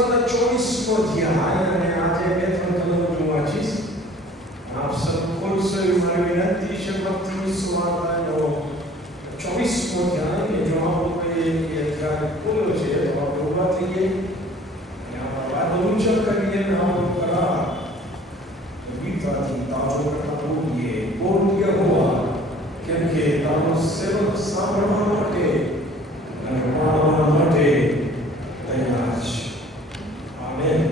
सुवार्ता 24 अध्याय અને આજે બે ત્રણ કલમો હું વાંચીશ. આપ સૌ ખોલશો એવી મારી વિનંતી છે. મત્તીની સુવાર્તાનો 24 અધ્યાય ને જો આપણે એ અધ્યાય ખોલ્યો છે તો આપણે ઉભા થઈએ અને આપણા વાદ ઉચ્ચર કરીએ ને આપણે કરા ગીતાથી તાજો બોલીએ બોલીએ હોવા કેમ કે તારો સેવક સાંભળવા માટે અને પાડવા માટે તૈયાર છે. આમેન.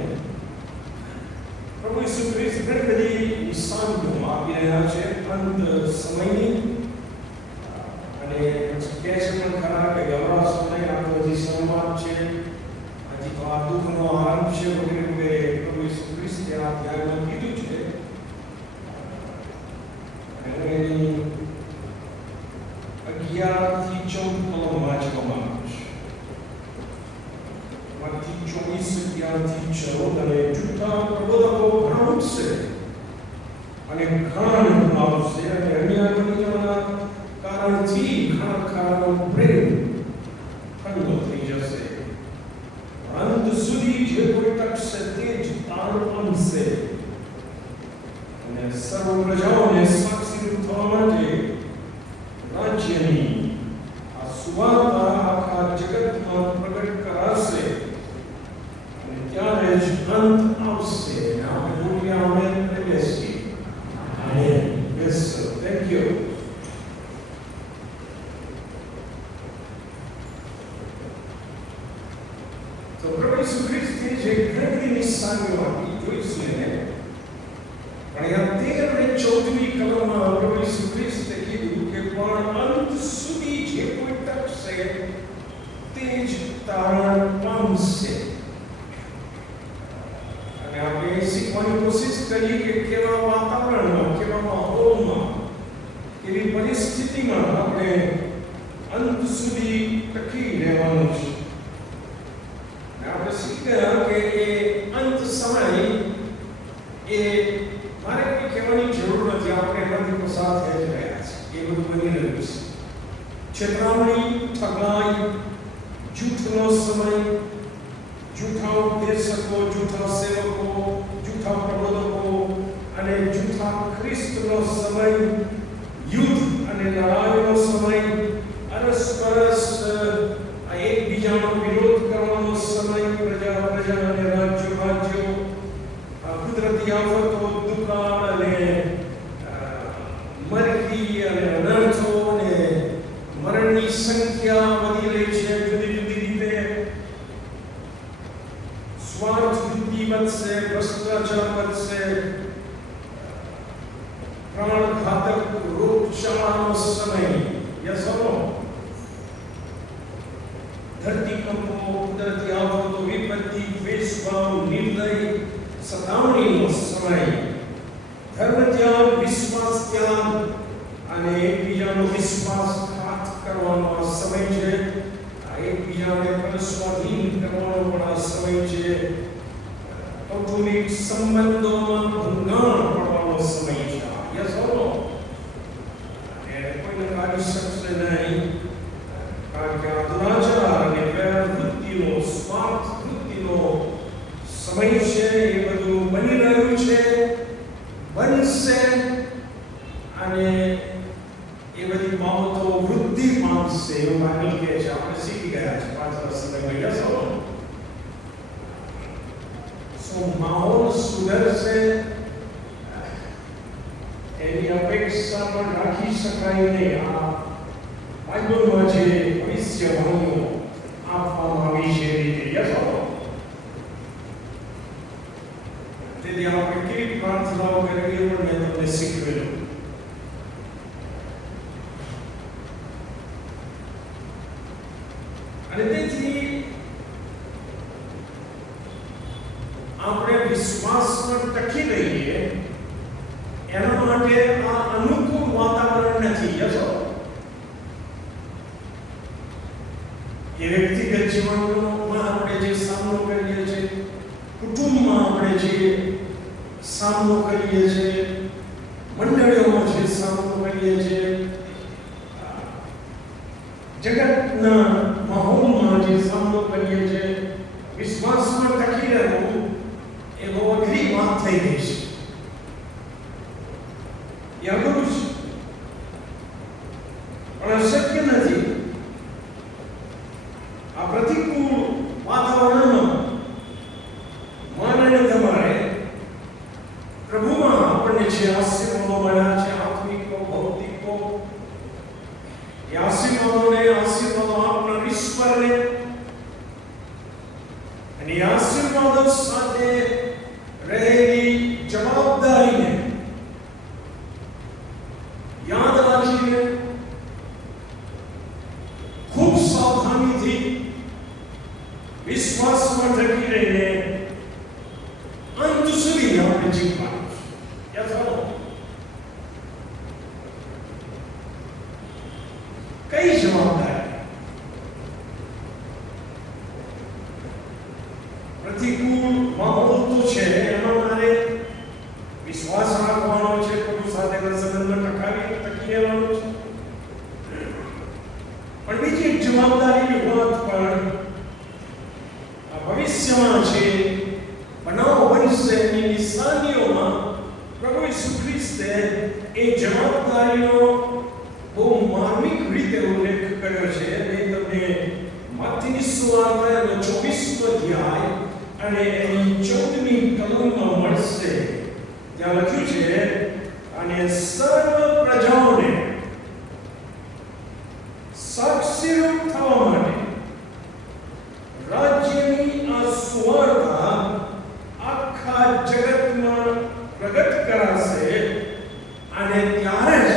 પ્રભુ ઈસુ ખ્રિસ્ત ઘણી બધી નિશાનીઓ આપી રહ્યા છે અંત સમયની અને કહે છે પણ ખરા કે ગૌરવ સમય આ તો હજી શરૂઆત છે, હજી તો આ દુઃખનો આરંભ છે વગેરે વગેરે પ્રભુ ઈસુ ખ્રિસ્તે આ ધ્યાનમાં કીધું છે. અને 11 થી 14 કલમ વાંચવામાં આવે છે. મત્તી 24 11 થી 14 અને જૂઠા પ્રબોધકો ઘણા ઉઠશે અને ઘણા લોકો આવશે અને અન્ય દુનિયાના કારણથી ઘણા ખરાનો પ્રેમ ઠંડો થઈ જશે. અંત સુધી જે કોઈ ટકશે તે જ તાર બનશે અને સર્વ પ્રજાઓને સાક્ષી થવા માટે રાજ્યની આ સુવાર્તા આખા જગતમાં પ્રગટ કરાશે અને ત્યારે જ અંત આવશે. આપણે બોલીએ આમેન અને બેસીએ. Amen. Yes sir, thank you. તો પ્રભુ ઈસુ ખ્રિસ્તે જે ઘણી નિશાનીઓ આપી જોઈશું એને પણ અહીંયા 13 અને 14મી કલમમાં પ્રભુ ઈસુ ખ્રિસ્તે કીધું કે પણ અંત સુધી જે કોઈ ટકશે તે જ તારણ પામશે. અને આપણે શીખવાની કોશિશ કરીએ કે કેવા વાતાવરણમાં, કેવા માહોલમાં, કેવી પરિસ્થિતિમાં આપણે અંત સુધી ટકી રહેવાનું છે. આપણે શીખ્યા કે એ અંત સમય એ મારે કોઈ કહેવાની જરૂર નથી, આપણે એમાંથી પસાર થઈ જ રહ્યા છીએ. એ બધું બની રહ્યું છે. છેતરામણી, ઠગાઈ, જૂઠનો સમય, જૂઠા ઉપદેશકો, જૂઠા સેવકો, જૂઠા પ્રબોધકો અને જૂઠા ખ્રિસ્તનો સમય, યુદ્ધ અને લડાઈનો સમય, અરસ એકબીજાનો વિરોધ કરવાનો સમય, પ્રજા અને રાજ્યો, કુદરતી આફતો, દુકાળ અને મરકી અને અનર્થો અને મરણની સંખ્યા વધી રહી છે જુદી જુદી રીતે. સ્વાર્થ વૃદ્ધિ વધશે, ભ્રષ્ટાચાર વધશે, પ્રાણઘાતક રોગચાળાનો સમય, યસનો ધરતીકંપો, કુદરતી આફતો, વિપત્તિ, દ્વેષભાવ, નિર્દય, સતાવણીનો સમય, ધર્મ ત્યાગ, વિશ્વાસ ત્યાગ અને એકબીજાનો વિશ્વાસઘાત કરવાનો આ સમય છે. એકબીજાને પરસ્વાધીન કરવાનો પણ આ સમય છે. કૌટુંબિક સંબંધોમાં ભંગાણ પડવાનો સમય છે. યસ ઓર નો? અને કોઈને કાઢી શકશે નહીં કારણ કે આ દુરાચાર અને વૃત્તિનો, સ્વાર્થ વૃત્તિનો સમય છે. એ બધું બની રહ્યું છે, બનશે અને એ બધી બાબતો વૃદ્ધિ પામશે એવું બાઇબલ કહે છે. આપણે શીખી ગયા છે પાછલા સમયમાં. યસ ઓર નો? સો માહોલ સુધરશે એની અપેક્ષા પણ રાખી શકાય નહીં. આ બાઇબલમાં જે ભવિષ્યવાણીઓ આપવામાં આવી છે એ રીતે. યસ ઓર નો? તેથી આપણે કેવી પ્રાર્થનાઓ કરવી એ પણ મેં તમને શીખવેલું. અને તેથી આપણે વિશ્વાસમાં ટકી રહીએ એના માટે આ અનુકૂળ વાતાવરણ નથી. યસો એ વ્યક્તિગત જીવનમાં આપણે જે સામનો કરીએ છીએ, કુટુંબમાં આપણે જે સામનો કરીએ છીએ, મંડળીઓમાં જે સામનો કરીએ છીએ, જગતના માહોલમાં જે સામનો કરીએ છીએ, વિશ્વાસમાં ટકી રહેવું એ બહુ અઘરી વાત થઈ ગઈ છે. એ અઘરું છે, પણ શક્ય નથી. આ પ્રતિકૂળ વાતાવરણમાં માનને તમારે પ્રભુમાં આપણને જે આશીર્વાદો મળ્યા છે, આત્મિકો, ભૌતિકો, એ આશીર્વાદો આપનાર ઈશ્વરને અને એ આશીર્વાદો સાથે રહેલી જવાબદારીને યાદ રાખીને ખૂબ સાવધાનીથી વિશ્વાસમાં ટકી રહીને અંત સુધી આપણે જીવવાનું છે. કઈ જવાબદારી? પ્રતિકૂળ માહોલ તો છે, એમાં મારે વિશ્વાસ રાખવાનો છે, પ્રભુ સાથેના સંબંધ ટકી રહેવાનો છે. પણ બીજી એક જવાબદારીની વાત પણ આ ભવિષ્યમાં છે. બનાવ બનશે એની નિશાનીઓમાં પ્રભુ ઈસુ ખ્રિસ્તે એ જવાબદારીનો બહુ માર્મિક રીતે ઉલ્લેખ કર્યો છે. મેં તમને મત્તીની સુવાર્તાનો 24મો અધ્યાય અને એની 14મી કલમમાં મળશે. ત્યાં લખ્યું છે, અને સર્વ પ્રજાઓને સાક્ષીરૂપ થવા માટે રાજ્યની આ સુવાર્તા આખા જગતમાં પ્રગટ કરાશે અને ત્યારે જ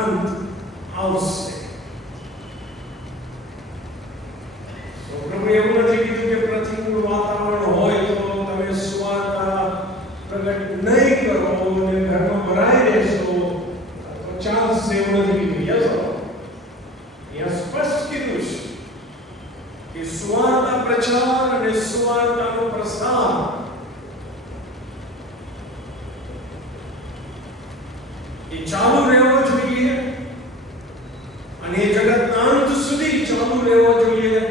અંત આવશે. પ્રભુ એવું નથી કીધું કે પ્રતિકૂળ વાતાવરણ હોય તો તમે સુવાર્તા પ્રગટ નહીં કરો અને ઘરમાં ભરાઈ રહેશો તો ચાલશે, એવું નથી કીધું. અહીંયા સ્પષ્ટ કીધું છે કે સુવાર્તા પ્રચાર અને સુવાર્તાનો પ્રસાર એ ચાલુ રહેવો જોઈએ અને એ જગતના અંત સુધી ચાલુ રહેવો જોઈએ.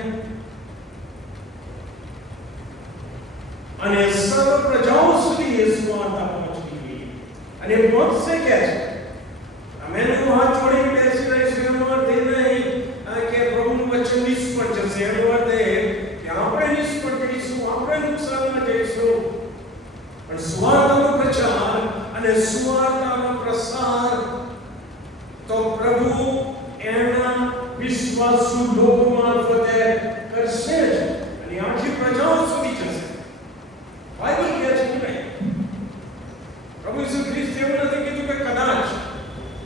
અને સર્વ પ્રજાઓ સુધી એ સુવાર્તા પહોંચવી જોઈએ. અને પહોંચશે કે છે અમે હાથ જોડીને બેસી રહીશું એનો અર્થ એ નહીં કે પ્રભુનું વચન નિષ્ફળ જશે. એનો અર્થ એ કે આપણે નિષ્ફળ જઈશું, આપણે નુકસાનમાં જઈશું. પણ સુવાર્તાનો પ્રચાર અને સુવાર્તાનો પ્રસાર તો પ્રભુ એના વિશ્વાસુ લોકો મારફતે કરશે જ અને આખી પ્રજાઓ સુધી જશે. બાઇબલ કહે છે કે પ્રભુ ઈસુ ખ્રિસ્તે એવું નથી કીધું કે કદાચ,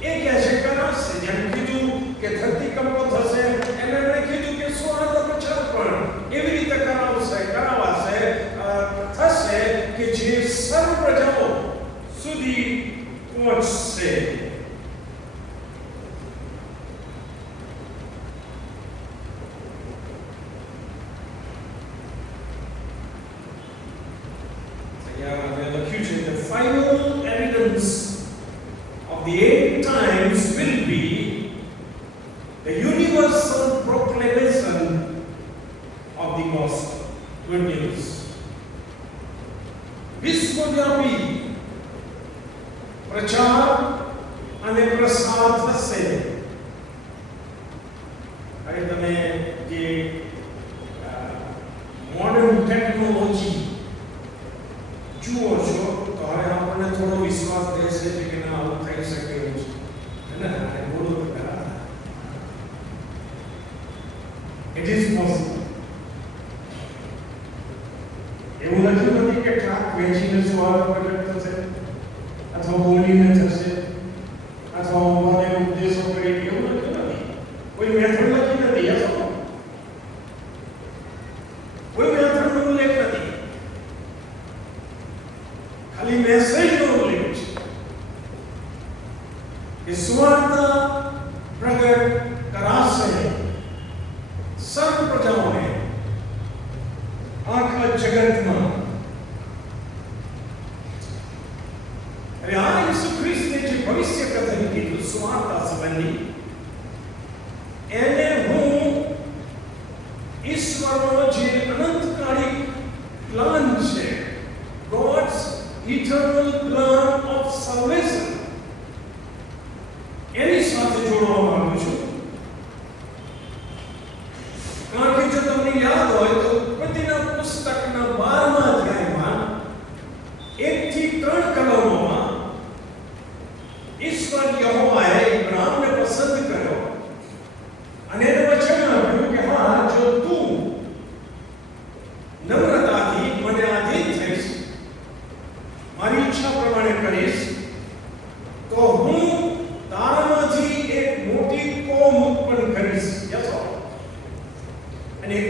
એ કહે છે કરાશે. જેમ કીધું કે ધરતીકંપો થશે, એમ એમણે કીધું કે સુવાર્તા પ્રચાર પણ એવી રીતે કરાવાશે થશે કે જે સર્વ પ્રજાઓ સુધી પહોંચશે. The final evidence of the end times will be the universal proclamation of the gospel. Good news. વિશ્વવ્યાપી પ્રચાર અને પ્રસાર થશે. હવે તમે જે મોડર્ન ટેકનોલોજી જુઓ છો તો હવે આપણને થોડો વિશ્વાસ રહેશે કે ના આવું થઈ શકે એવું છે. બોલો તો ખરા. It is possible. એવું લખ્યું નથી કે ટ્રાક વેચીને સુવાર્તા પ્રગટ થશે અથવા બોલીને થશે અથવા ઉભાને ઉપદેશો કરી, એવું લખ્યું નથી. કોઈ મેથડ લખી નથી. કોઈ મેથડનો ઉલ્લેખ નથી. ખાલી મેસેજનો ઉલ્લેખ છે કે સુવાર્તા પ્રગટ કરાશે સર્વ પ્રજાઓને આખા જગતમાં. હવે આ ઈસુ ખ્રિસ્તે જે ભવિષ્ય કથન કીધું સુવાર્તા સંબંધી, એને હું ઈશ્વરનો જે અનંતકાલિક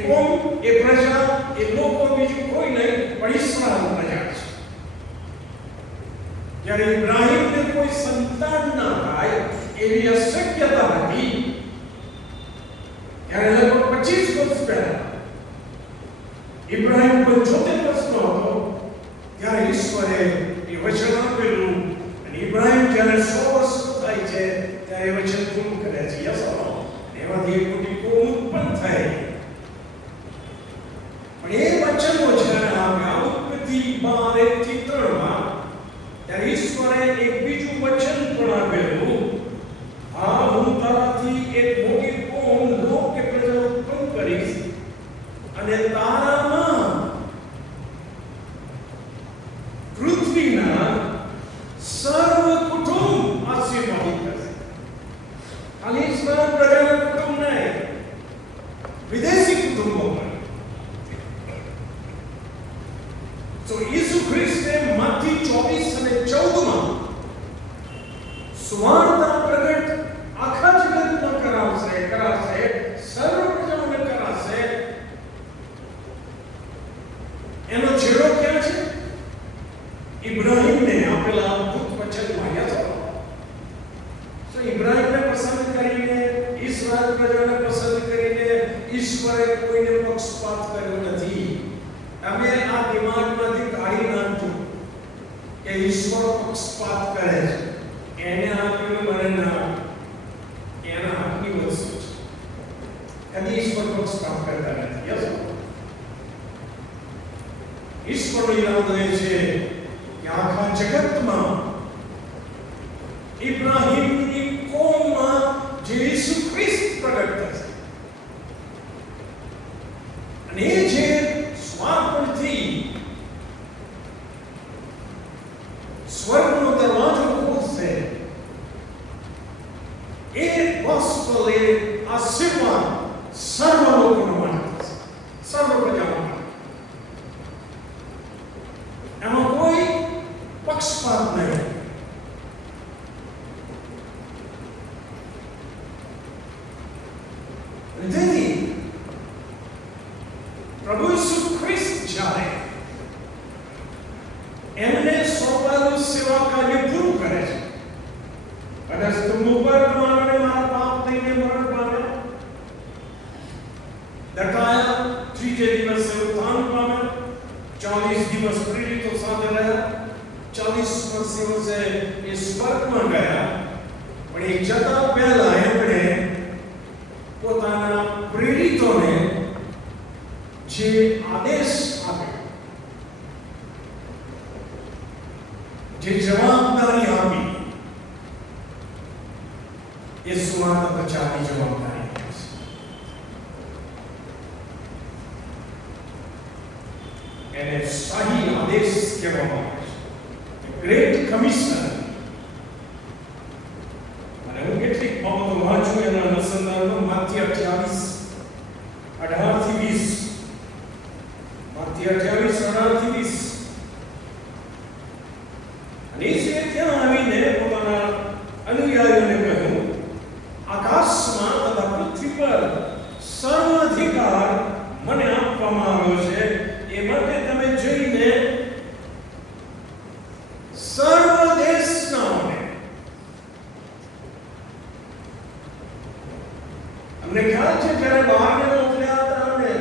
કોમ, એ પ્રજા, એ લોકો બીજું કોઈ નહીં પણ ઈશ્વર પ્રજા છે. જ્યારે ઇબ્રાહીમને કોઈ સંતાન ના થાય એવી અશક્યતા હતી, ત્યારે લગભગ 25 વર્ષ પહેલા ઇબ્રાહીમ 75 વર્ષનો હતો ત્યારે ઈશ્વરે એ વચન આપેલું, અને ઇબ્રાહીમ જ્યારે 100 વર્ષ થાય છે ત્યારે એ વચન પૂરું કરે છે. યસ, એમાંથી એક મોટી કોમ ઉત્પન્ન થાય. પણ એ વચનો જ્યારે આવ્યા ઉત્પત્તિ 12:3 ત્યારે ઈશ્વરે એક બીજું વચન પણ આપેલું, હા, હું તારાથી એક મોટી કોમ, લોક કે પ્રજા ઉત્પન્ન કરીશ, અને તારામાં પૃથ્વીના સર્વ કુટુંબ આશીર્વાદિત થશે. ખાલી ઈશ્વર પ્રજાના કુટુંબ નહીં, વિદેશી કુટુંબો પણ. તો ઈસુ ખ્રિસ્તે માથી 24 અને 14 સુવાર્તા પ્રગટ આખા જગતમાં કરાશે, સર્વ પ્રજાઓને કરાશે. એનો છેડો ક્યાં છે? ઇબ્રાહીમને આપેલા અદ્ભુત વચનમાં. તો ઇબ્રાહીમને પસંદ કરીને, ઈશ્વર પ્રજાને પસંદ કરીને ઈશ્વરે કોઈને પક્ષપાત કર્યો નથી. તમે આ દિમાગમાંથી કાઢી નાખજો કે ઈશ્વર પક્ષપાત કરે છે. એને આપ્યું, મને ના, એના હાથની વસ્તુ છે. કદી ઈશ્વર પક્ષપાત કરતા નથી. યસ, ઈશ્વરનો ઈરાદો એ છે કે આખા જગતમાં ઇબ્રાહીમની કોમમાં જે ઈસુ ખ્રિસ્ત પ્રગટ થશે, અને એ જે સ્વાર્પણથી સ્વર્ગનો દરવાજો ખોલશે, એ ગોસ્પલ, એ આશીર્વાદ સર્વ લોકોને માટે થશે, સર્વ પ્રજાઓ માટે. એમાં કોઈ પક્ષપાત નહીં. તેથી પ્રભુ ઈસુ ખ્રિસ્ત જ્યારે એમને સોંપાયેલું સેવા કાર્ય પૂરું કરે છે, અને સ્તંભ ઉપર તમારે મારા પાપ થઈને મરણ પામ્યા, દટાયા, ત્રીજે દિવસે ઉત્થાન પામ્યા, 40 દિવસ પ્રેરિતો સાથે રહ્યા, 40 વર્ષે એ સ્વર્ગમાં ગયા. પણ એ જતા પહેલા એમણે પોતાના પ્રેરિતોને જે આદેશ આપ્યો, જે જવાબદારી આપી, એ સુવાર્તા પ્રચારની જવાબદારી છે. એને શાહી આદેશ કહેવામાં આવે છે, ગ્રેટ કમિશન. અને હું કેટલીક બાબતો વાંચું એના અનુસંધાનમાં. માથી 28:18-20, માથી 28:18-20. અને ઈસુએ ત્યાં આવીને પોતાના અનુયાયીઓને કહ્યું, આકાશમાં તથા પૃથ્વી પર સર્વ અધિકાર મને આપવામાં આવ્યો છે. એ માટે તમે જઈને સર્વ દેશનાઓને, અમને ખ્યાલ છે જ્યારે બહારને મોકલ્યા હતા, અમને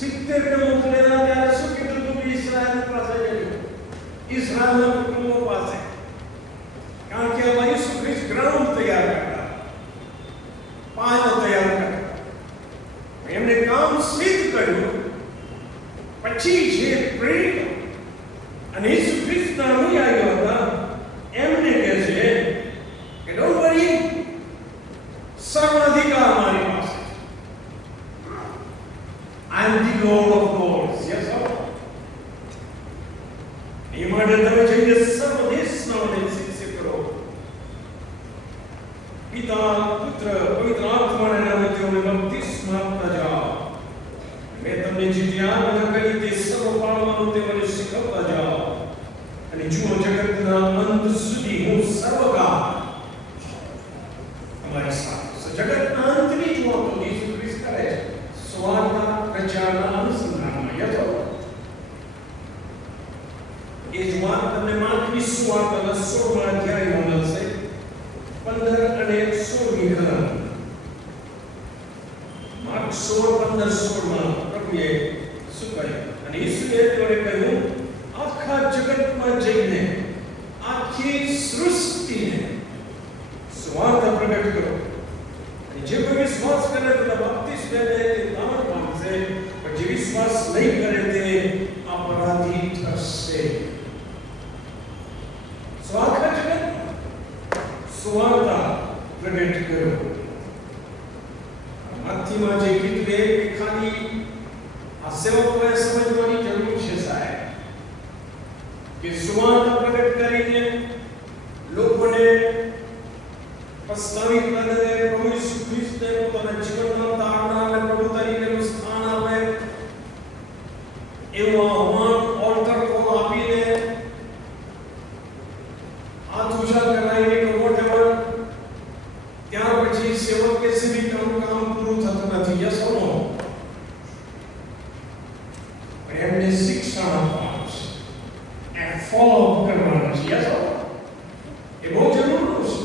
70 ને મોકલેલા, ત્યારે શું કીધું હતું? ઈસરાયલ પાસે જજો, ઈસરાયલના કુટુંબો પાસે. કારણ કે અમારી ઈસુ ખ્રિસ્ત ગ્રાઉન્ડ તૈયાર કરતા, પાયો તૈયાર કરતા. એમને કામ સિદ્ધ કર્યું. પછી જે પ્રેરિતો અને ઈસુ ખ્રિસ્તના અનુયાયીઓ હતા, એમને કહે છે કે ડોન્ટ વરી, સર્વાધિકાર મારી પાસે. I am the lord of lords. Yes, એ માટે તમે જઈને સર્વ દેશનાઓને શિક્ષિત કરો. પિતા, પુત્ર, પવિત્ર આત્માના નામે તેઓને બપ્તિસ્મા આપતા જાઓ. મેં તમને જે જ્ઞાન કરી તે સર્વ પાળવાનું તેઓને શીખવતા જાઓ. અને જુઓ, જગતના અંત સુધી હું સર્વકાળ તમારી સાથે. જગતના અંતની જ વાતો ઈસુ ખ્રિસ્ત કરે છે. સુવાર્તા સુવાર્તા 16મા અધ્યાયમાં મળશે 15 અને 16મી કલમ. માર્ક 16:15-16માં પ્રભુએ શું કહ્યું? અને ઈસુએ તેઓને કહ્યું, આખા જગતમાં જઈને આખી સૃષ્ટિને સુવાર્તા પ્રગટ કરો. અને જે કોઈ વિશ્વાસ કરે તે બાપ્તિસ્મ લે તે દાન પામશે, પણ જે વિશ્વાસ નહીં કરે તે અપરાધી થશે. આખા જગતમાં સુવાર્તા પ્રગટ કરો. માથીમાં જે કીધું એ ખાલી આ સેવકોએ સમજવાની જરૂર છે સાહેબ, કે સુવાર્તા પ્રગટ કરીને લોકોને પસ્તાવી પ્રગટે પ્રભુ ઈસુ ખ્રિસ્તને પોતાના જીવનમાં તારનાર અને પ્રભુ તરીકેનું સ્થાન આપે એવું આહ્વાન ઓલ્ટર કોલ આપીને હાથ ઊંચા કરાવીને કે વોટેવર, ત્યાર પછી સેવક કે સેવિકાનું કામ પૂરું થતું નથી. યસ ઓર નો? પણ એમને શિક્ષણ આપવાનું છે અને ફોલો કરવાનું છે. Yes or? એ બહુ જરૂરી છે.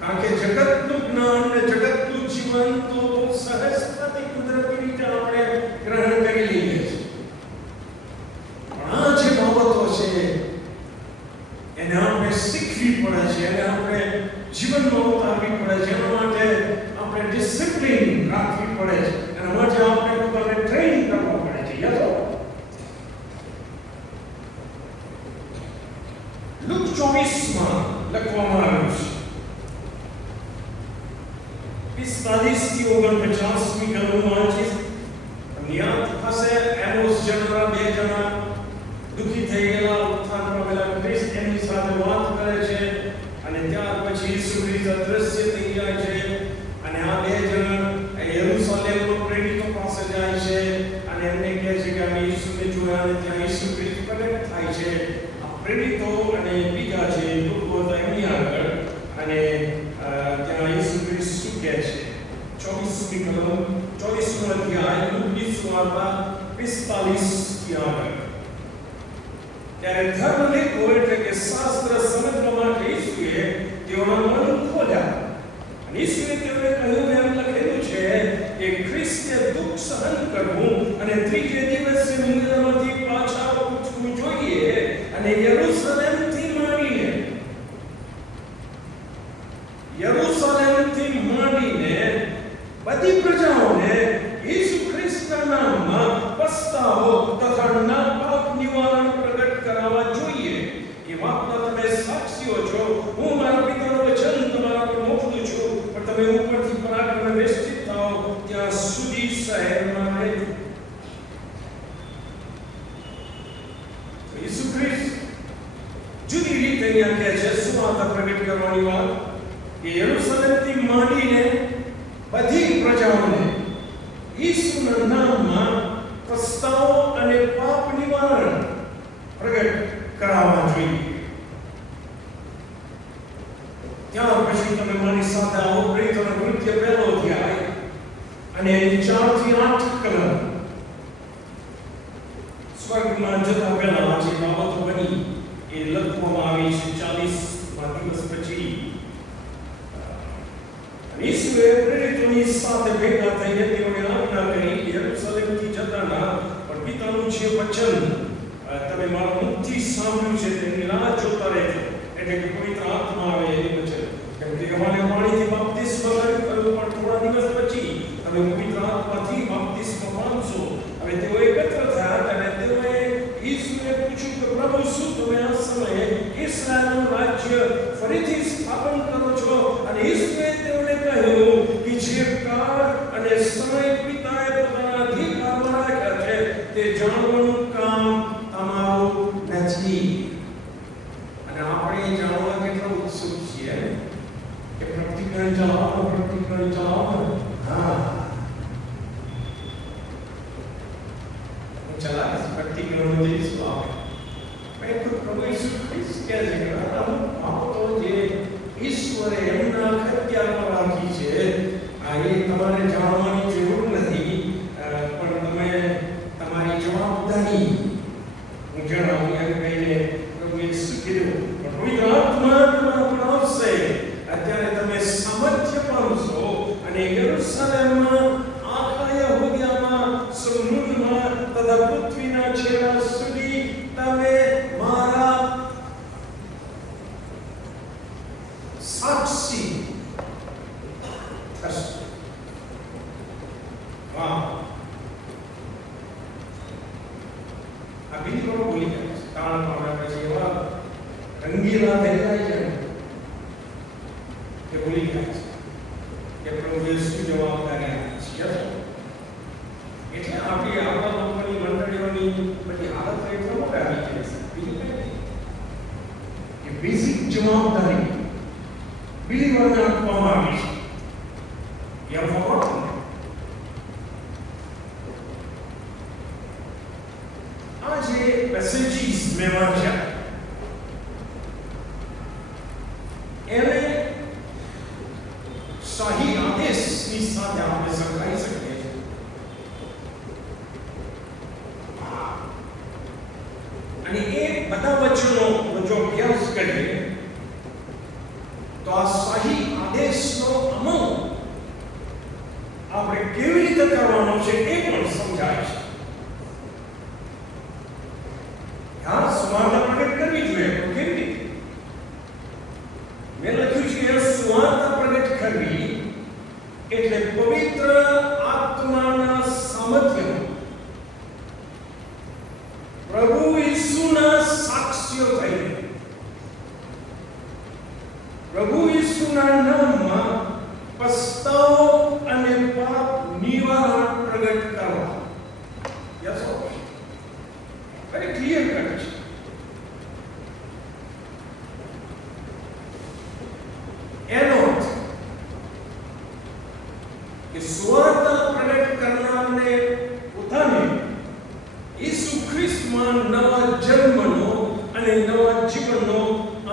કારણ કે જગતનું જ્ઞાન અને જગતનું જીવન તો સહજતાથી કુદરતી રીતે આપણે ગ્રહણ કરી લઈએ છીએ. પણ આ જે બાબતો છે એને આપણે શીખવી પડે છે, એને આપણે જીવનમાં ઉતારવી પડે છે. એના માટે આપણે ડિસિપ્લિન રાખવી પડે છે. એના માટે આપણે પોતાને ટ્રેન કરવા પડે છે. યસ? લુક 24માં લખવામાં આવ્યું છે 45-49મી કલમ વાંચીશ. તમને યાદ હશે, એમોસ જનરા બે જણા દુઃખી થઈ ગયેલા, ઉત્થાન પામેલા ખ્રિસ્ત એમની સાથે વાત કરે છે. અને ત્યાર પછી ઈસુ ખ્રિસ્ત અદ્રશ્ય થઈ જાય છે. અને આ બે જણા યરૂશલેમના પ્રેરિતો પાસે જાય છે અને એમને કહે છે કે અમે ઈસુને જોયા અને ત્યાં ઈસુ ખ્રિસ્ત પ્રગટ થાય છે. આ પ્રેરિતો અને બીજા છે લોકો હતા એમની આગળ, અને ત્યાં ઈસુ ખ્રિસ્ત શું કહે છે? 24મી કલમ 24મો અધ્યાય લુકની સુવાર્તા 45થી આગળ. ત્યારે ધર્મલેખો એટલે કે શાસ્ત્ર સમજવા માટે ઈસુએ તેઓના મન ખોલ્યા. અને ઈસુએ તેઓને કહ્યું, એમ લખેલું છે કે ખ્રિસ્તે દુઃખ સહન કરવું અને ત્રીજે દિવસે મુર્દામાંથી પાછા ઉઠવું જોઈએ, અને યરૂશલેમથી માંડીને બધી પ્રજાઓને ઈસુ ખ્રિસ્તના નામમાં પસ્તાવો તથા પાપ નિવારણ પ્રગટ કરાવવા જોઈએ. એ વાતના તમે સાક્ષીઓ છો. હું મારા પિતાનું વચન તમારા પર મોકલું છું, પણ તમે ઉપરથી પરાક્રમે વેષ્ટિત થાઓ ત્યાં સુધી શહેરમાં રહેજો. ઈસુ ખ્રિસ્ત જુદી રીતે અહીંયા કહે છે સુવાર્તા પ્રગટ કરવાની વાત, કે યરૂશલેમથી માંડીને બધી પ્રજાઓને ઈસુના નામમાં પસ્તાવો અને પાપ નિવારણ પ્રગટ કરાવવા જોઈએ. ત્યાર પછી તમે મારી સાથે આવો. પ્રેરિતોના કૃત્ય 1લો અધ્યાય અને 4-8 કલમ. સ્વર્ગમાં જતા પહેલા જે બાબતો બની એ લખવામાં આવી છે 40મા દિવસ પછી. ઈસુએ પ્રેરિતોની સાથે ભેગા થઈને તેઓને આજ્ઞા કરી કે યરૂશલેમથી જતા ના, પણ પિતાનું જે વચન તમે મારા મુખથી સાંભળ્યું છે તેની રાહ જોતા રહેજો. એટલે કે પવિત્ર આત્મા આવે એ વચન. કેમ કે અમારે પાણીથી બાપ્તિસ્મ કર્યું, પણ થોડા દિવસ પછી તમે પવિત્ર આત્માથી બાપ્તિસ્મ પામશો. હવે તેઓ એકત્ર થયા અને તેઓએ ઈસુને પૂછ્યું કે પ્રભુ, શું તમે આ સમયે ઇસ્રાએલનું રાજ્ય ફરીથી સ્થાપન કરો છો? અને ઈસુએ તેઓને કહ્યું કે જે કાળ અને સમય પિતાએ પોતાના અધિકારમાં રાખ્યા છે તે જાણવાનું કામ તમારું નથી. અને આપણે જાણવા કેટલા ઉત્સુક છીએ કે પ્રતિક્રમણ ચલાવો. હા, ચલા પ્રતિક્રમણ જઈશું આપણે. પ્રભુ ઈસુ ખ્રિસ્ત કહે છે કે બાબતો જે ઈશ્વરે એમના અખત્યારમાં રાખી છે એ તમારે જાણવાની જરૂર નથી, પણ તમે તમારી જવાબદારી સાક્ષી થશે. વાહ, આ બીજી વાર બોલી જાય છે. તાણ પામ્યા પછી એવા રંગીલા થઈ જાય છે કે ભૂલી ગયા છે કે પ્રભુ યેસુ જવાબદારી આપે છે. એટલે આપણા લોકોની મંડળીઓની બધી હાલત એટલા માટે આવી જાય છે. બીજું કંઈ કે બેઝિક જવાબદારી બિલીવરને આપવામાં આવી છે. You have forgotten. આ જે મેસેજીસ મેં વાંચ્યા એને શાહી આદેશની સાથે આપણે સંકળાઈ શકીએ છીએ. અને એ બધા વચનો જો અભ્યાસ કરીએ તો આ શાહી આદેશનો અમલ આપણે કેવી રીતે કરવાનો છે એ પણ સમજાય છે. હા, સુવાર્તા પ્રગટ કરવી જોઈએ, પણ કેવી રીતે? મેં લખ્યું છે સુવાર્તા પ્રગટ કરવી એટલે પવિત્ર આત્માના સામર્થ્યમાં પ્રભુ ઈસુના સાક્ષીઓ થઈને પ્રભુ ઈસુના નામમાં પસ્તાવો અને પાપ નિવારણ પ્રગટ કરવા. યસ, વેરી ક્લિયર કટ છે. એનો અર્થ કે સુવાર્તા પ્રગટ કરનારને પોતાને ઈસુ ખ્રિસ્તમાં નવા જન્મનો અને નવા જીવનનો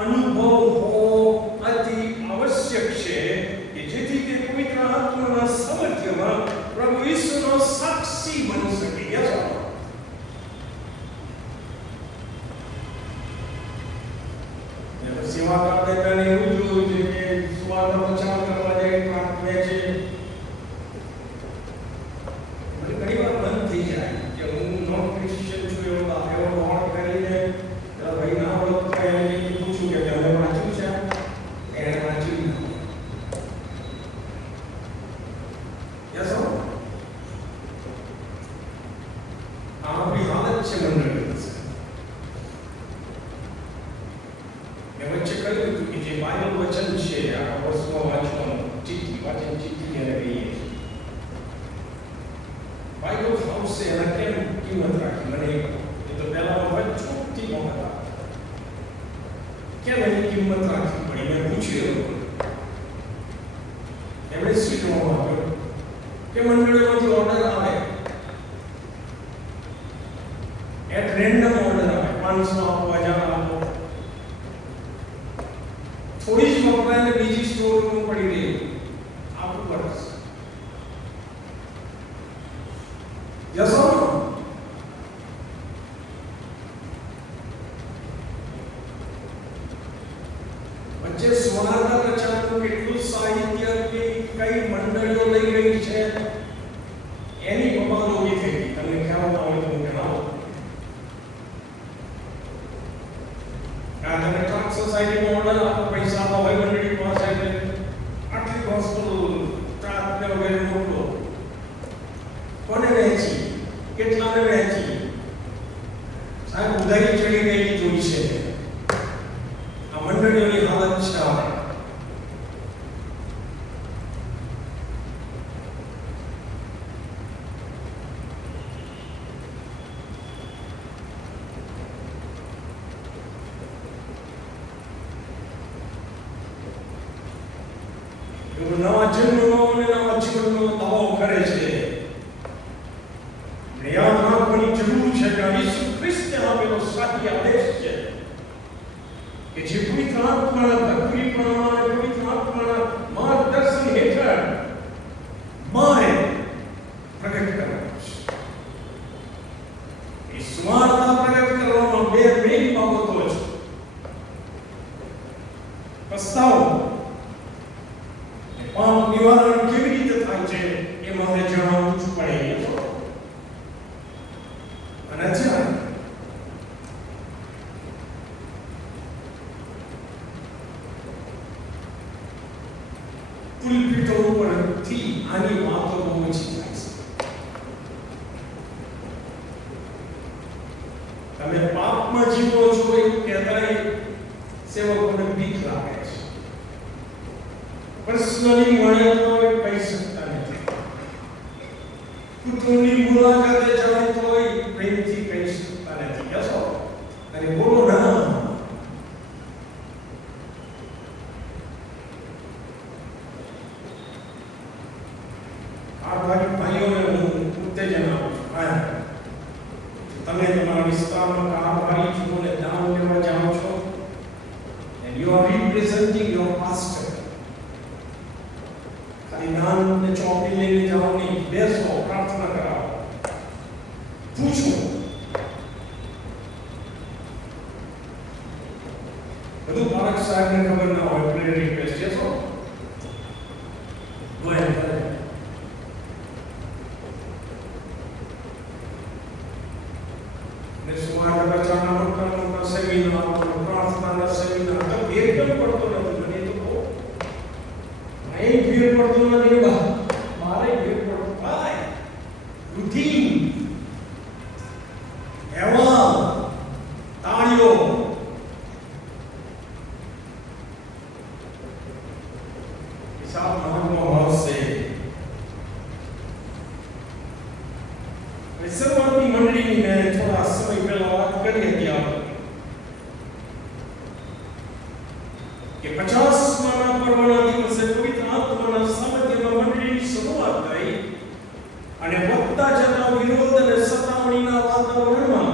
અનુભવ હોવો અતિ આવશ્યક છે કે જેથી તે પવિત્ર આત્માના સામર્થ્યમાં પ્રભુ ઈસુનો સાક્ષી બની શકે. યસ, સેવા કરતા એવું જોયું છે કે સુવાર્તા પ્રચાર કરવા જાય પ્રાર્થના છે ઘણી વાર બંધ થઈ જાય કે હું નોન ક્રિશ્ચિયન છું એવો ભાવ કરીને ભાઈ ના ઓળખતા એને પૂછું કે તમે વાંચ્યું છે? એને વાંચ્યું નથી. યસ, આપણી હાલત છે મંડળી. વચ્ચે કહ્યું હતું કે જે બાઇબલ વચન છે આ વર્ષમાં વાંચવાનું ચિઠ્ઠી વાંચન ચિઠ્ઠી એને કહીએ છીએ. બાઇબલ હાઉસે એના કેમ કિંમત રાખી મને એ તો પહેલા ચોખ્ખી મોકલ કેમ એની કિંમત રાખવી પડી મેં પૂછ્યું. એમણે શું જવાબ આપ્યો કે મંડળીમાંથી ઓર્ડર આવે, એટ રેન્ડમ ઓર્ડર આવે, 500 આપો, 1000 આપો, થોડી જ વપરાય ને બીજી સ્ટોરમાં પડી ગઈ આખું વર્ષ. યસ, વચ્ચે સુવાર્તા પ્રચારનું કેટલું સાહિત્ય કે કઈ મંડળીઓ લઈ ગઈ છે એની બબાલોગી થઈ ગઈ. તમને ખ્યાલ ના હોય તો હું જણાવું. તમે ટ્રક સોસાયટીમાં ઓર્ડર આપો, પૈસા આપો હોય મંડળી પાસે આટલી હોસ્પિટલ ટ્રક ને વગેરે મોકલો. કોને વહેંચી, કેટલાને વહેંચી? સાહેબ ઉધારી ચડી ગયેલી જોઈ છે. આ મંડળીઓની હાલત છે. નવા જન્મનો અને નવા જીવનનો દાવો કરે છે. યાદ રાખવાની જરૂર છે કે ઈસુ ખ્રિસ્તે આપેલો શાહી આદેશ છે કે જે પવિત્ર આત્માના ભક્તિપણા અને પવિત્ર આત્માના માર્ગદર્શન હેઠળ મારે પ્રગટ કરવાનું છે. એ સુવાર્તા પ્રગટ કરવામાં બે મેઇન બાબતો છે: પસ્તાવો, પાપ નિવારણ કેવી રીતે થાય છે એ મારે જણાવવું જ પડે. અને જ્યાં પુલપિટો ઉપરથી આની વાતો બહુ ઓછી થાય છે. તમે પાપમાં જીવો છો એ કહેતાય સેવકોને બીક લાગે છે. પર્સનલી મળે તો એ કહી શકતા નથી. કુટુંબની મુલાકાતે જાય તો એ પ્રેમથી કહી શકતા નથી. યસો અરે બોલો ના. આ ભાઈઓને હું ઉત્તેજન આપું છું. હા, તમે તમારા વિસ્તારમાં કારભારી છો અને દાન લેવા જાઓ છો and you are representing your pastor. ખાલી દાન ને ચોપડી લઈને જાઓ નહીં, બેસો, પ્રાર્થના કરાવો, પૂછો. બધું પારક સાહેબને ખબર ના હોય. પ્રેયર રિક્વેસ્ટ છે તો go ahead. ને સુમાર બચાના મોટા સેમિનાર, પ્રાર્થનાના સેમિનાર તો એકદમ પડતો નથી. મને તો બહુ અહીં ભીડ પડતો નથી. મારે ભીડ પડતો થાય. રૂટીન એવા તાળીઓ હિસાબ મહાત્મા આવશે. શરૂઆતની મંડળીની મેં થોડા સમય પહેલા વાત કરી હતી કે 50મા પર્વના દિવસે પવિત્ર આત્માના સામર્થ્યમાં મંડળીની શરૂઆત થઈ અને વધતા જતા વિરોધ અને સતાવણીના વાતાવરણમાં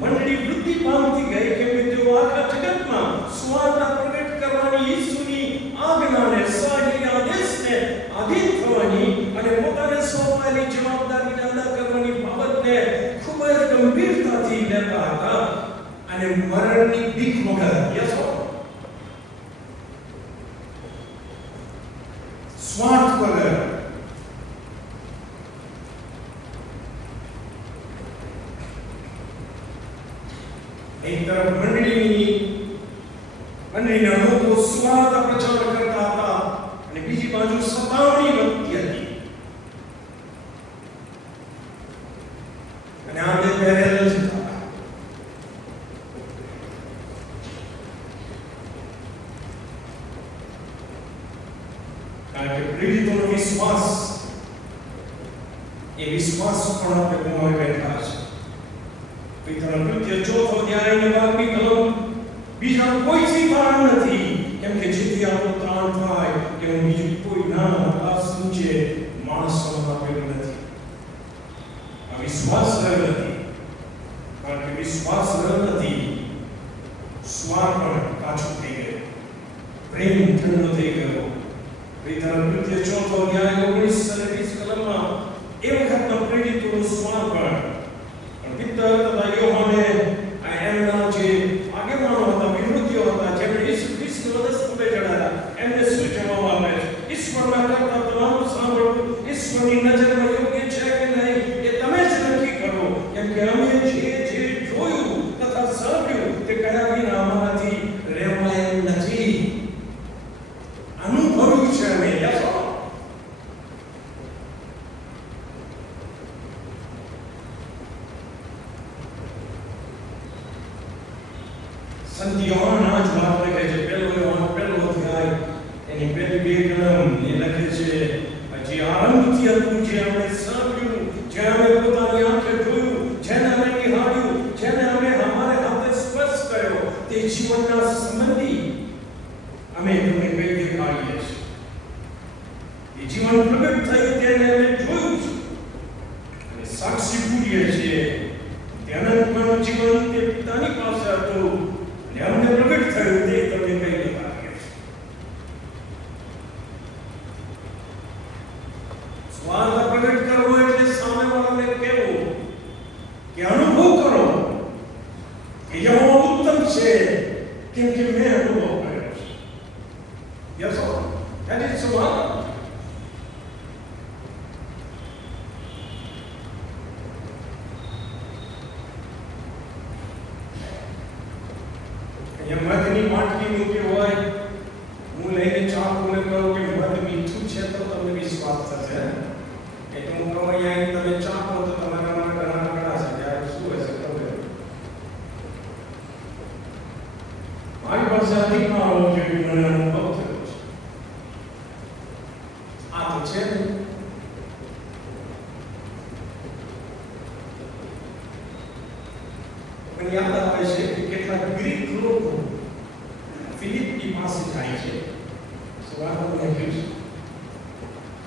મંડળી વૃદ્ધિ પામતી ગઈ કે તેઓ આખા જગતમાં સુવાર્તા પ્રગટ કરવાની ઈસુની આજ્ઞાને સહી આદેશને આધીન થવાની અને પોતાને સોંપાયેલી જવાબદારીને અદા કરવાની બાબતને ખૂબ જ ગંભીરતાથી લેતા હતા અને મરણની બીક વગર યસો સ્વાર્થ વગર એક તરફ મંડળીના લોકો સ્વાર્થ પ્રચાર કરતા હતા અને બીજી બાજુ સતાવણી વધતી હતી. અને આ બે પેરેલલ જ હતા. કારણ કે પ્રેરિતોનો વિશ્વાસ એ વિશ્વાસ પણ આપણે ગુમાવી બેઠા છે. પિતાના કૃત્ય 4 અધ્યાયની 12મી કલમ બીજા કોઈથી કારણ નથી, કેમ કે જેથી આપણો ત્રાણ થાય કે બીજું કોઈ ના આકાશ નીચે માણસોમાં આપેલું નથી. આ વિશ્વાસ રહ્યો નથી. કારણ કે વિશ્વાસ રહ્યો નથી, સ્વાર્થ પણ કાચું થઈ ગયો, પ્રેમ ઠંડો થઈ ગયો. પિતાના કૃત્ય 4 અધ્યાય 19 અને 20 કલમમાં એ વખતના પ્રેરિતોનો સ્વાર્થ પણ પિત્તર તથા યોહાને એમના જે આગેવાનો હતા, વિરોધીઓ હતા, જેમણે ઈસુ ખ્રિસ્તને વધસ્તંભે ચડાવ્યા, એમને શું જવાબ આપે છે? ઈશ્વરના કરતા તમારું સાંભળવું ઈશ્વરની નજરમાં યોગ્ય છે કે નહીં એ તમે જ નક્કી કરો, કેમ કે અમે જે જોયું તથા સાંભળ્યું તે કયા વિના અમારાથી રહેવાય એમ નથી. અનુભવ્યું છે અમે. યસો સંત યોહાન આ જ વાત લખે છે. પહેલો અધ્યાય એની પહેલી 2 કલમ એ લખે છે, જે આરંભથી હતું, જે આપણે સાંભળ્યું, જે અમે પોતાની આંખે જોયું, જેને અમે નિહાળ્યું, જેને અમે અમારે હાથે સ્પર્શ કર્યો, તે જીવનના સંબંધી અમે તમને કહી દેખાડીએ છીએ. એ જીવન પ્રગટ થયું તેને અમે જોયું છે અને સાક્ષી પૂરીએ છીએ. તે અનંતનું જીવન તે પિતાની પાસે હતું અને અમને પ્રગટ થયું તે તમને કહી દેખાડીએ છીએ. સ્વાર્થ પ્રગટ કરવો એટલે સામેવાળાને કહેવું કે અનુભવ કરો કે યહોવા ઉત્તમ છે, કેમ કે મેં અનુભવ કર્યો છે. Yes, that is Subhana. મધની માટલી મૂકી હોય, હું લઈને ચાકુને કહું કે મધ મીઠું હું કહું અહીંયા તમે ચાહો તો તમારા માટે ઘણા કડા છે ત્યારે શું હશે ખબર મારી પાસે અધિકારો છે મને અનુભવ થયો છે આ તો છે ને મને યાદ આવે છે કે કેટલાક ગ્રીક લોકો ફિલિપની પાસે જાય છે સવારનું લખ્યું છે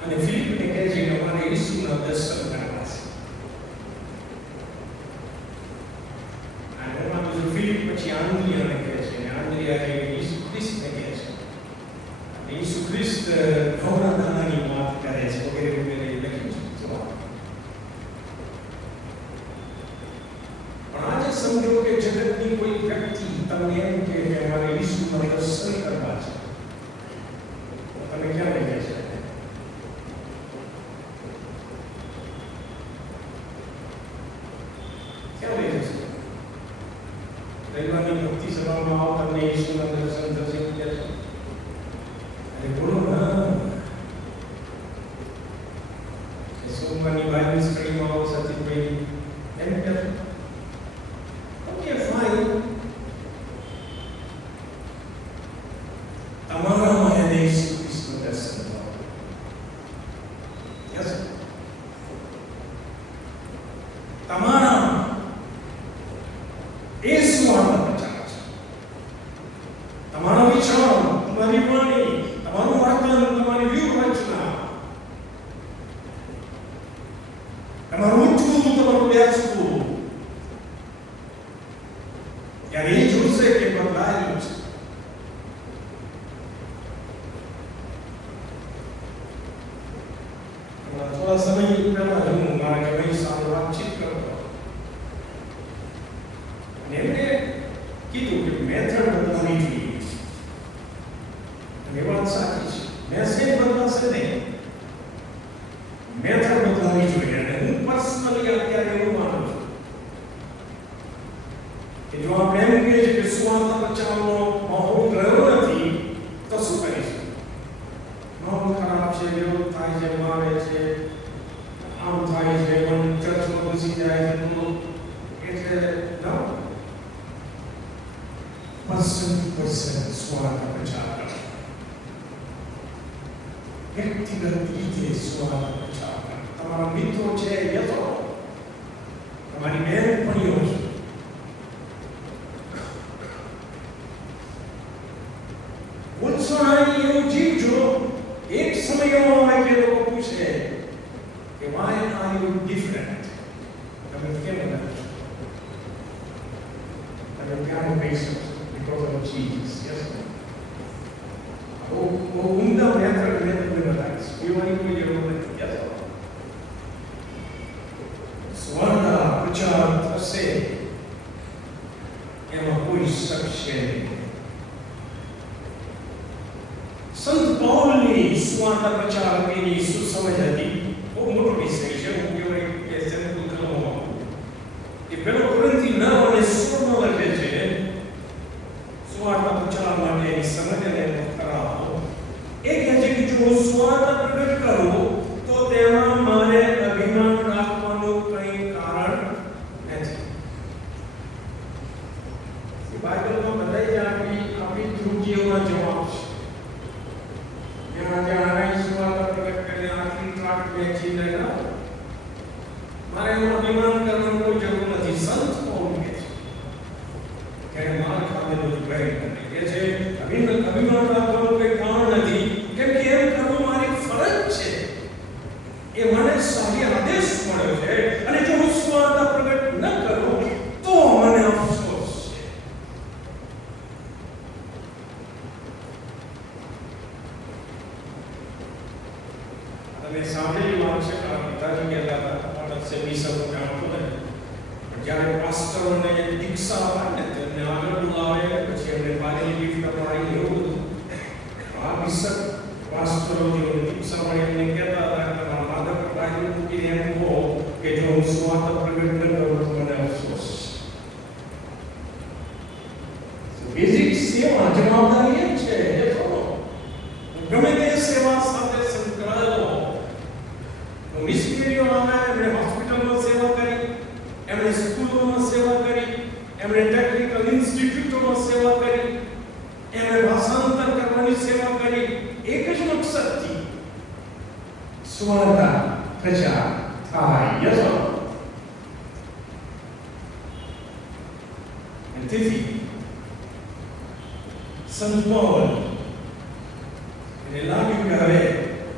અને ફિલિપને કહે છે કે અમારે ઈસુના દર્શન કરવા છે અને એમાં બીજું ફિલિપ પછી આંદ્રિયાને કહે છે અને આંદ્રિયા ઈસુ ખ્રિસ્તને કહે છે અને ઈસુ ખ્રિસ્ત ગૌરવદાનાની વાત કરે છે વગેરે વગેરે લખ્યું છે પણ આજે સમજો કે જગતની કોઈ વ્યક્તિ તમને એમ કે અમારે ઈસુના દર્શન કરવા છે તમે ક્યાં લઈ જશે રવિવારની ભક્તિ સભામાં આવો તમને ઈસુના દર્શન થશે એમ કહે છે અરે બોલો ના સોમવારની બાઇબલ સ્ટડીમાં આવો સચિનભાઈ એમ કહે છે ઓકે ફાઇન તમારામાં એને ઈસુ ખ્રિસ્તનું દર્શન થાવ યસ તમારામાં એ સુવાર્તા પ્રચાર છે તમારા વિચારો તમારી વાણી તમારું વર્તન તમારી વ્યૂહરચના તમારું ઉઠવું તમારું બેસવું ત્યારે એ જોશે કે બદલાયેલું છે થોડા સમય પહેલા હું મારા ભાઈ સાથે વાતચીત કરતો એમણે કીધું કે મેથડ બદલવી જોઈએ અને એ વાત સાચી છે મેસેજ બદલાશે નહીં મેથડ બદલવી જોઈએ અને હું પર્સનલી અત્યારે એવું માનું છું કે જો આપણે એમ કહીએ છીએ કે સુવાર્તા પ્રચારનો માહોલ રહ્યો નથી તો શું કરીશું માહોલ ખરાબ છે વિરોધ થાય છે મારે છે આમ થાય છે પણ ચર્ચમાં ઘૂસી જાય છે એટલે ના person suara bercakap વ્યક્તિગત રીતે સુવાર્તા પ્રચાર તમારા મિત્રો છે યતો તમારી બહેનપણીઓ છે ઉત્સાહી એવું જીવજો એક સમય એવો આવે કે લોકો પૂછે કે why are you different તમે કેમ નથી તમે ક્યાં પૈસા because of Jesus. Yes. ઉમદા મેથડ બતાવીશ પીવાની કોઈ જરૂર નથી. Yes. સ્વાર્તા પ્રચાર થશે એમાં કોઈ શક છે નહીં. સંત પૌલની સ્વાર્તા પ્રચાર અંગેની સુસમજ હતી બહુ મોટો વિષય છે. હું કહેવાય કે સેનેટલ કલમો એ પેલો કોરિન્થી 9 અને 16 લખે છે સ્વાર્તા પ્રચાર માટેની સમજને કરાવો. એ કહે છે કે જો સ્વાર્તા પ્રગટ કરું તો તેમાં મારે અભિમાન રાખવાનું કંઈ કારણ નથી. બાઇબલમાં બધાય આપણી ધ્રુજીઓના જવાબ છે. જ્યાં સ્વાર્તા પ્રગટ કરીને આખી ટ્રાક વેચી લેના મારે એમાં અભિમાન કરવાનું કોઈ જરૂર નથી. સંત પૌલ કહે છે કે માર ખાધેલું ગઈ એ છે અભિમાન રાખવાનું કોઈ કારણ નથી કેમ કે એમ કરવું મારી ફરજ છે. એ મને સારી આદેશ મળ્યો છે અને જો હું સ્વાર્તા પ્રગટ ન કરું તો મને અફસોસ છે. તમે સાંભળેલી વાત છે મારા પિતાજી કહેતા હતા બાળક છે 20 જાણતો ને જ્યારે પાસ્ટરોને દીક્ષા આપે ને તેમને આગળ બોલાવે પછી એમને પાણી ગિફ્ટ અપાવી એવું બધું આ બિશપ પાસ્ટરો જે દીક્ષા મળે એમને કહેતા હતા કે મારા માધવ પાણી મૂકીને એમ કહો કે જો હું સ્વાર્થ પ્રગટ ન કરું તો મને અફસોસ. બેઝિક સેવા જવાબદારી એમ છે એ કરો ગમે તે સેવા સાથે સંકળાયેલો મિશનરીઓ ફુરસતથી સુવાર્તા પ્રચાર થાય. યસ. અને તેથી સંત પૌલ એને લાગ્યું કે હવે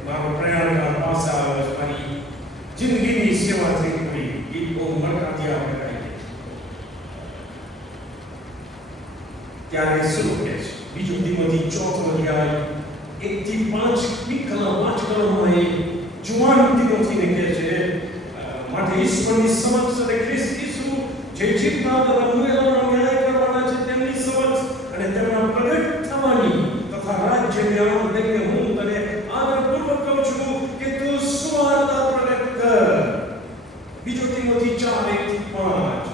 મારો પ્રયાણ પાસે આવે છે, મારી જિંદગીની સેવા થઈ ગઈ. એ બહુ મળકાથી આપણે કરી ત્યારે શું કહે છે? બીજું તીમોથી 4 અધ્યાય 1 થી 5 કલમમાં એ જુવાન તીમોથીને કહે છે, માટે ઈશ્વરની સમક્ષ અને ખ્રિસ્ત ઈસુ જે જીવતા હતા મૂળેલાનો ન્યાય કરવાના છે તેમની સમક્ષ અને તેમના પ્રગટ થવાની તથા રાજ્યની આનંદ લઈને હું તને આદરપૂર્વક કહું છું કે તું સુવાર્તા પ્રગટ કર. બીજો તીમોથી 4:1 થી 5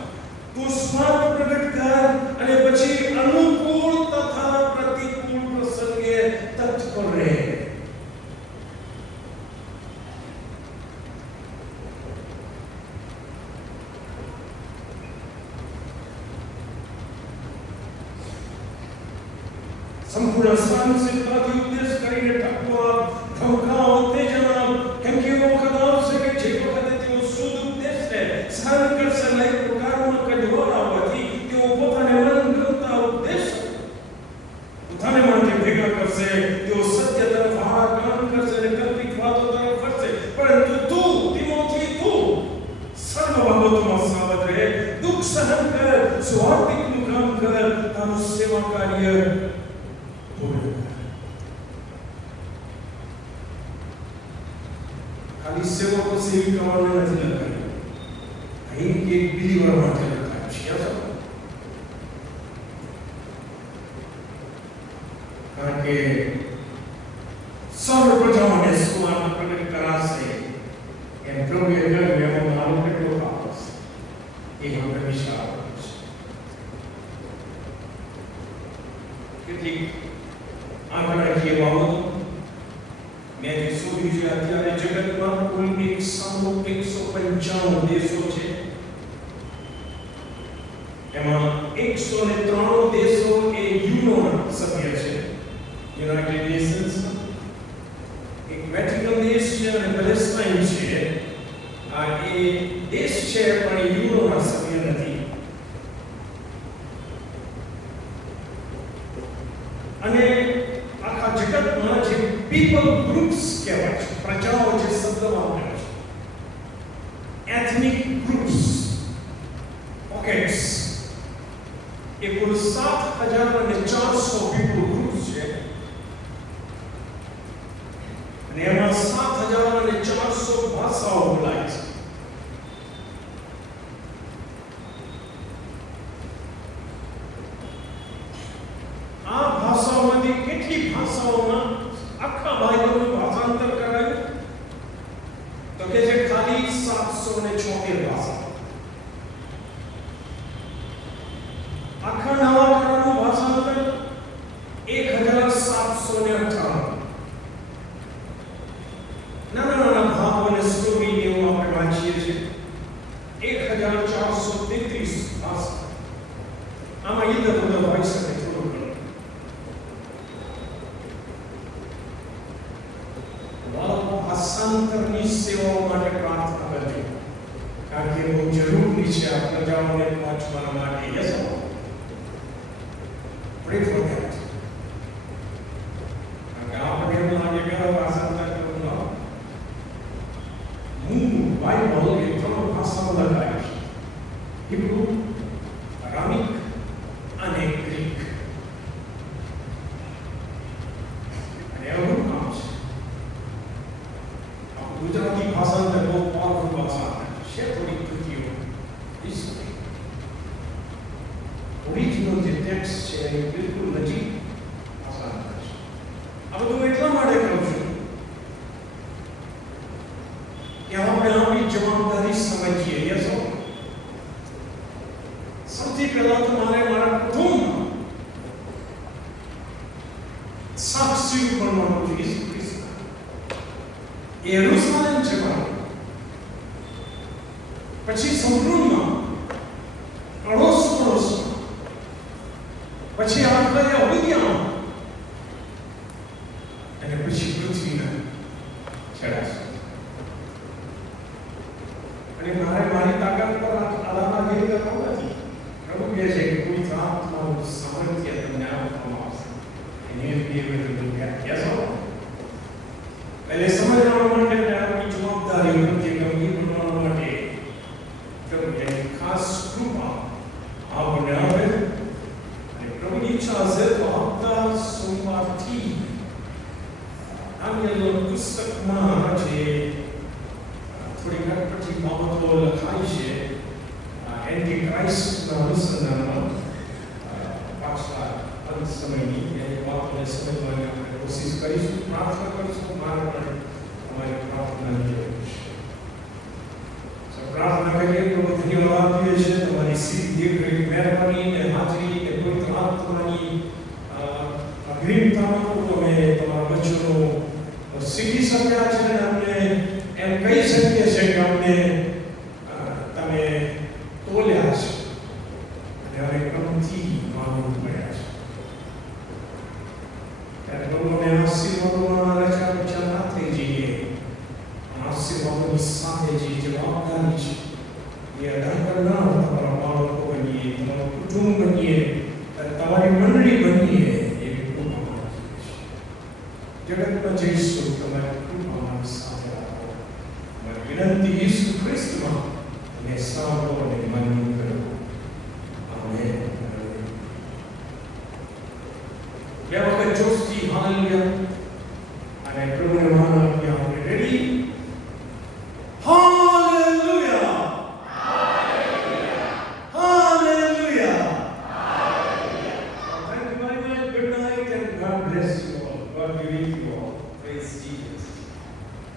તું સુવાર્તા પ્રગટ કર અને પછી અનુકૂળ તથા પ્રતિકૂળ પ્રસંગે તત્પર રહે. સંપૂર્ણ સહનશીલતાથી ઉપદેશ કરીને ટકોર, ધમકાઓ, ઉત્તેજન આપ. કેમ કે એવો વખત આવશે કે જે વખતે તેઓ શુદ્ધ ઉપદેશને સહન કરશે નહીં, પ્રકારોમાં કઢવાળ આવવાથી તેઓ પોતાને મનગમતા ઉપદેશ પોતાને માટે ભેગા કરશે. તેઓ સત્ય તરફ હારાકાન કરશે અને કલ્પિત વાતો તરફ ફરશે. પરંતુ તું તીમોથી, તું સર્વ બાબતોમાં સાવધ રહે, દુઃખ સહન કર, સ્વાર્થિકનું કામ કર, તારું સેવા કાર્ય ખાલી સેવકો સેવિકાઓને નથી લખાયું, અહીં એક બિલીવર માટે લખાયું છે. કારણ કે સર્વ પ્રજાઓને સુવાર્તા પ્રગટ કરાશે એમ પ્રભુએ કહ્યું. એમાં મારો કેટલો ભાગ હશે એ આપણે વિચાર છે. કેટલીક આંકડાકીય બાબતો મેં જે શોધ્યું છે, અત્યારે જગતમાં કુલ 195 દેશો છે. એમાં 193 દેશો એ યુનોના સભ્ય છે, યુનાઇટેડ નેશન્સ. એક વેટિકન દેશ છે અને પેલેસ્ટાઇન છે. આ એ દેશ છે પણ યુનોના સભ્ય નથી. અને આખા જગતમાં જે પીપલ ગ્રુપ્સ કહેવાય છે, પ્રજાઓ જે શબ્દ વાપરે છે, એથનિક ગ્રુપ્સ, પોકેટ્સ, એ કુલ 7,400 પીપલ ગ્રુપ્સ છે. અને એમાં 7,400 ભાષાઓ બોલાય છે. આ ભાષાઓમાંથી કેટલી ભાષાઓમાં આખા બાઇબલનું ભાષાંતર કરાયું? તો કે છે ખાલી 776 ભાષા. આખા નવા કરારનું ભાષાંતર 1758. નાના ભાગો અને સ્ટોરી એવું આપણે વાંચીએ છીએ. 1433 ભાષા. આમાં ઈધર ઉધર હોઈ શકે થોડું ઘણું. ભાષાંતરની સેવાઓ માટે પ્રાર્થના કરજો, કારણ કે બહુ જરૂરી છે આ પ્રજાઓને પહોંચવા માટે. Yes, pray for that. આપણે એવું લાગે કે ભાષાંતર કરવું ન. બાઇબલ એ 3 ભાષાઓ લખાય છે: હિબ્રુ, અરામિક અને ગ્રીક. અને એવું કામ છે. ગુજરાતી ભાષાંતર બહુ પાવરફુલ ભાષા છે. થોડી કૃતિઓ ઓરિજિનલ જે ટેક્સ્ટ છે એ બિલકુલ નજીક ભાષાંતર છે. આ બધું એટલા માટે કરું છું કે આપણે આપણી જવાબદારી સમજીએ. યસ, સૌથી પહેલા તો મારે મારા કુટુંબ સાક્ષી બનવાનું છે. ઈસુ ખ્રિસ્ત યરુશલેમ જવાનું, પછી સંપૂર્ણમાં અડોસ પડોશમાં, પછી આપણે યહૂદીયામાં અને પછી પૃથ્વીના છેડા સુધી. અને મારી તાકાત પર આધાર રાખેલો નથી. પ્રભુ કહે છે કે કોઈ આત્માનું સામર્થ્ય તમને આપવામાં આવશે. એને વ્યાખ્યા એટલે સમજવા માટે આપણી જવાબદારી પ્રત્યે ગંભીર બનવા માટે પ્રભુની ખાસ કૃપા આપણને આવે. અને પ્રભુની ઈચ્છા છે તો આવતા સોમવારથી આંગેલો પુસ્તકમાં જે થોડી ઘટપટી બાબતો લખાઈ છે એન્ટી ક્રાઇસ્ટના અનુસંધાનમાં પાછલા અંત સમયની એ વાતોને સમજવાની આપણે કોશિશ કરીશું. પ્રાર્થના કરીશું. મારે પણ તમારી પ્રાર્થનાની જરૂર છે. પ્રાર્થના કરીએ તો ધન્યવાદ આપીએ છીએ તમારી સીધી મહેરબાની અને હાજરી કે પવિત્ર આત્માની અગ્રિમતામાં તમે તમારા વચનો શીખી શક્યા છે અને અમને એમ કહી શકીએ છીએ કે અમને તમે તોલ્યા છે અને હવે ક્રમથી માનવું પડ્યા છે. ત્યારે પ્રભુને આશીર્વાદોમાં રચા રચા ના થઈ જઈએ. આશીર્વાદોની સાથે જે જવાબદારી છે એ અદા કરનાર તમારા બાળકો બનીએ, તમારું કુટુંબ બનીએ, તમારી મંડળી બનીએ એવી કૃપા માંગીએ છીએ. જગતમાં જઈશું તમારી કૃપા અમારી સાથે રાખો. વિનંતી ઈસુ ખ્રિસ્તમાં અને સાંભળો અને માન્ય કરો.